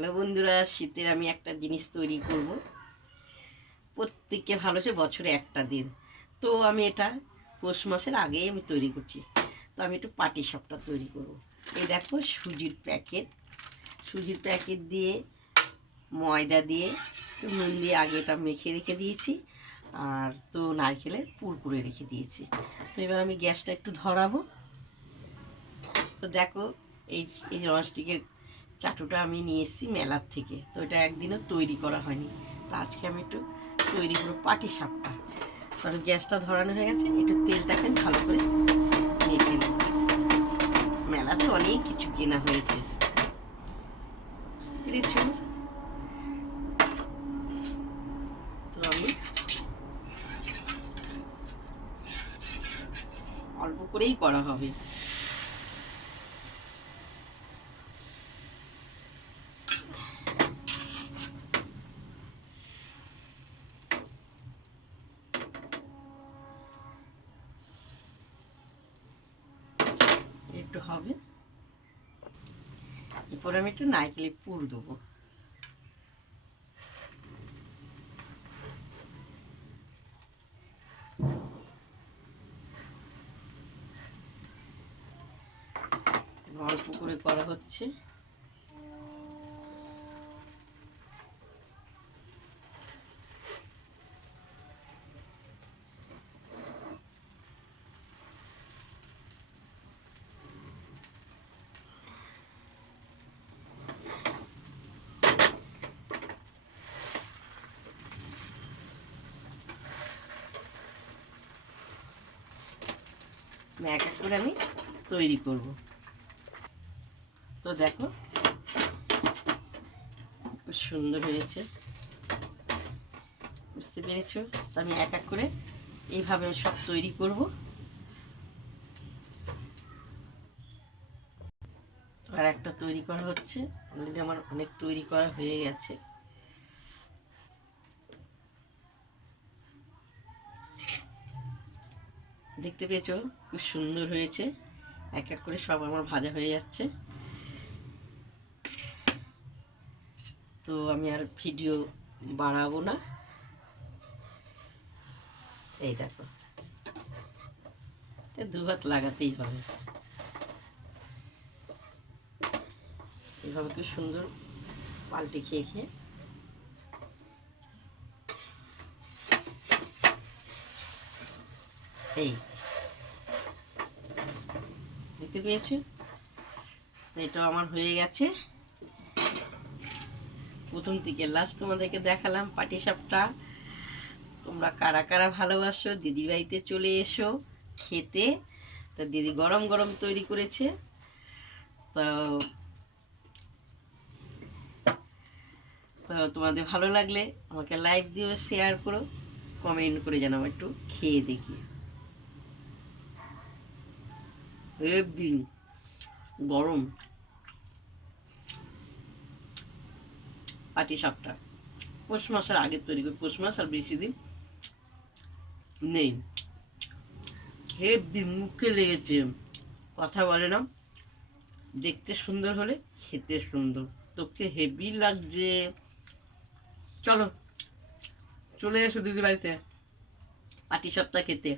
Hello বন্ধুরা, শীতের আমি একটা জিনিস তৈরি করব। প্রত্যেককে ভালোবাসে বছরে একটা দিন। তো আমি এটা পৌষ মাসের আগেই আমি তৈরি করছি। তো আমি একটু পাটিসাপটা তৈরি করব। এই দেখো সুজির প্যাকেট দিয়ে ময়দা দিয়ে একটু নুন দিয়ে আগে এটা মেখে রেখে দিয়েছি। আর তো নারকেলের পুর করে রেখে দিয়েছি। তো এবার আমি গ্যাসটা একটু ধরাবো। তো দেখো, এই এই ননস্টিকের চাটুটা আমি নিয়ে এসেছি মেলার থেকে। তো এটা একদিনও তৈরি করা হয়নি। তো আজকে আমি একটু তৈরি করবো পাটিসাপটা। কারণ গ্যাসটা ধরানো হয়ে গেছে, একটু তেলটাকে ভালো করে মেখে নেব। মেলাতে অনেক কিছু কেনা হয়েছে, বুঝতে পেরেছ? তো আমি অল্প করেই করা হবে। একটু হবে, এরপর আমি একটু নারকেলের পুর দেবো। অল্প করে করা হচ্ছে। এক এক করে আমি তৈরি করব। তো দেখো, খুব সুন্দর হয়েছে, বুঝতে পেরেছো? তো আমি এক এক করে এইভাবে সব তৈরি করব। আর একটা তৈরি করা হচ্ছে, অলরেডি আমার অনেক তৈরি করা হয়ে গেছে। দেখতে পেয়েছো, খুব সুন্দর হয়েছে। এক এক করে সব আমার ভাজা হয়ে যাচ্ছে। তো আমি আর ভিডিও বাড়াবো না। এই দেখো, দু হাত লাগাতেই হবে। এইভাবে খুব সুন্দর পাল্টে খেয়ে খেয়ে এই দেখতে পেয়েছো? এটা আমার হয়ে গেছে। প্রথম থেকে লাস্ট তোমাদেরকে দেখালাম পাটিসাপটা। তোমরা কারা কারা ভালোবাসো, দিদির বাড়িতে চলে এসো খেতে। তা দিদি গরম গরম তৈরি করেছে। তো তো তোমাদের ভালো লাগলে আমাকে লাইক দিও, শেয়ার করো, কমেন্ট করে জানাও, একটু খেয়ে দেখি। হেব্বি গরম পাটিসাপটা। পৌষ মাসের আগে তৈরি করি, পৌষ মাস আর বেশি দিন নেই। হেব্বি মুখে লেগেছে, কথা বলে না। দেখতে সুন্দর হলে খেতে সুন্দর। তোকে হেভি লাগছে। চলো, চলে এসো দিদি বাড়িতে পাটিসাপটা খেতে।